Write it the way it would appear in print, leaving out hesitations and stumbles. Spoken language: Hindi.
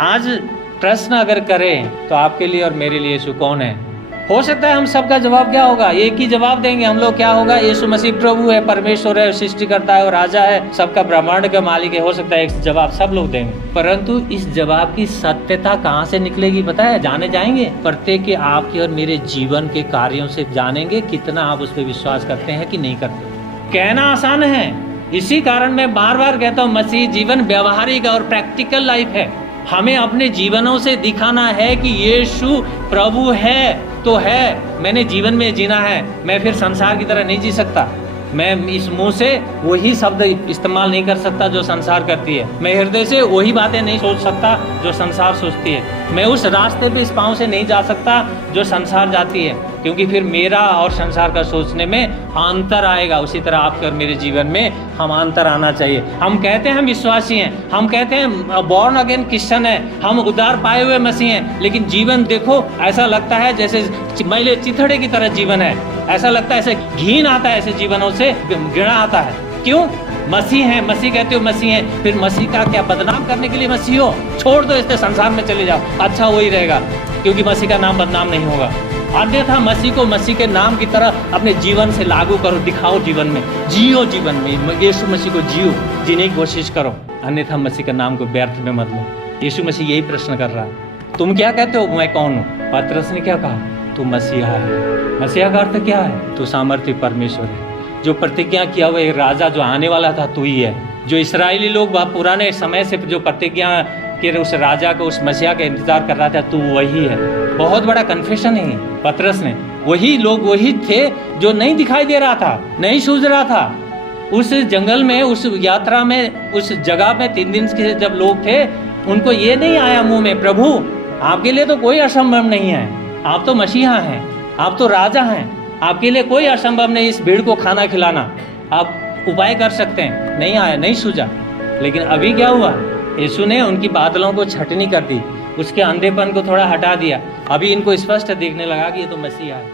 आज प्रश्न अगर करें तो आपके लिए और मेरे लिए यीशु कौन है? हो सकता है हम सबका जवाब क्या होगा, एक ही जवाब देंगे हम लोग, क्या होगा? यीशु मसीह प्रभु है, परमेश्वर है, सृष्टिकर्ता है और राजा है, सबका ब्रह्मांड का मालिक है। हो सकता है एक जवाब सब लोग देंगे, परंतु इस जवाब की सत्यता कहाँ से निकलेगी पता है? जाने जाएंगे प्रत्येक के आपके और मेरे जीवन के कार्यों से जानेंगे कितना आप उस पर विश्वास करते हैं कि नहीं करते। कहना आसान है, इसी कारण मैं बार बार कहता हूँ मसीह जीवन व्यवहारिक और प्रैक्टिकल लाइफ है। हमें अपने जीवनों से दिखाना है कि यीशु प्रभु है तो है, मैंने जीवन में जीना है, मैं फिर संसार की तरह नहीं जी सकता। मैं इस मुंह से वही शब्द इस्तेमाल नहीं कर सकता जो संसार करती है, मैं हृदय से वही बातें नहीं सोच सकता जो संसार सोचती है, मैं उस रास्ते पे इस पाँव से नहीं जा सकता जो संसार जाती है, क्योंकि फिर मेरा और संसार का सोचने में अंतर आएगा। उसी तरह आपके और मेरे जीवन में हम अंतर आना चाहिए। हम कहते हैं हम विश्वासी हैं, हम कहते हैं बॉर्न अगेन क्रिश्चियन है, हम उद्धार पाए हुए मसीह हैं, लेकिन जीवन देखो ऐसा लगता है जैसे मैले चिथड़े की तरह जीवन है। ऐसा लगता है, ऐसे घिन आता है, ऐसे जीवनों से घृणा आता है। क्यों? मसीह है, मसीह कहते हो मसीह है, फिर मसीह का क्या बदनाम करने के लिए मसीह हो? छोड़ दो, इससे संसार में चले जाओ, अच्छा वही रहेगा, क्योंकि मसीह का नाम बदनाम नहीं होगा। अन्यथा मसीह को मसीह के नाम की तरह अपने जीवन से लागू करो, दिखाओ, जीवन में जियो, जीवन में यीशु मसीह को जियो, जीने की कोशिश करो, अन्यथा मसीह के नाम को व्यर्थ में मत लो। यीशु मसीह यही प्रश्न कर रहा है, तुम क्या कहते हो मैं कौन हूँ? पतरस ने क्या कहा? तू मसीहा है। मसीहा का अर्थ क्या है? तू सामर्थ्य परमेश्वर है, जो प्रतिज्ञा किया हुआ एक राजा जो आने वाला था तू ही है। जो इस्राएली लोग वह पुराने समय से जो प्रतिज्ञा के उस राजा को, उस मसीहा का इंतजार कर रहा था, तू वही है। बहुत बड़ा कन्फेशन है पतरस ने। वही लोग वही थे जो नहीं दिखाई दे रहा था, नहीं सूझ रहा था। उस जंगल में, उस यात्रा में, उस जगह में 3 दिन के जब लोग थे, उनको ये नहीं आया मुंह में, प्रभु आपके लिए तो कोई असंभव नहीं है, आप तो मसीहा हैं, आप तो राजा हैं, आपके लिए कोई असंभव नहीं इस भीड़ को खाना खिलाना, आप उपाय कर सकते हैं। नहीं आया, नहीं सूझा। लेकिन अभी क्या हुआ? यीशु ने उनकी बादलों को छटनी कर दी, उसके अंधेपन को थोड़ा हटा दिया। अभी इनको स्पष्ट दिखने लगा कि ये तो मसीहा है।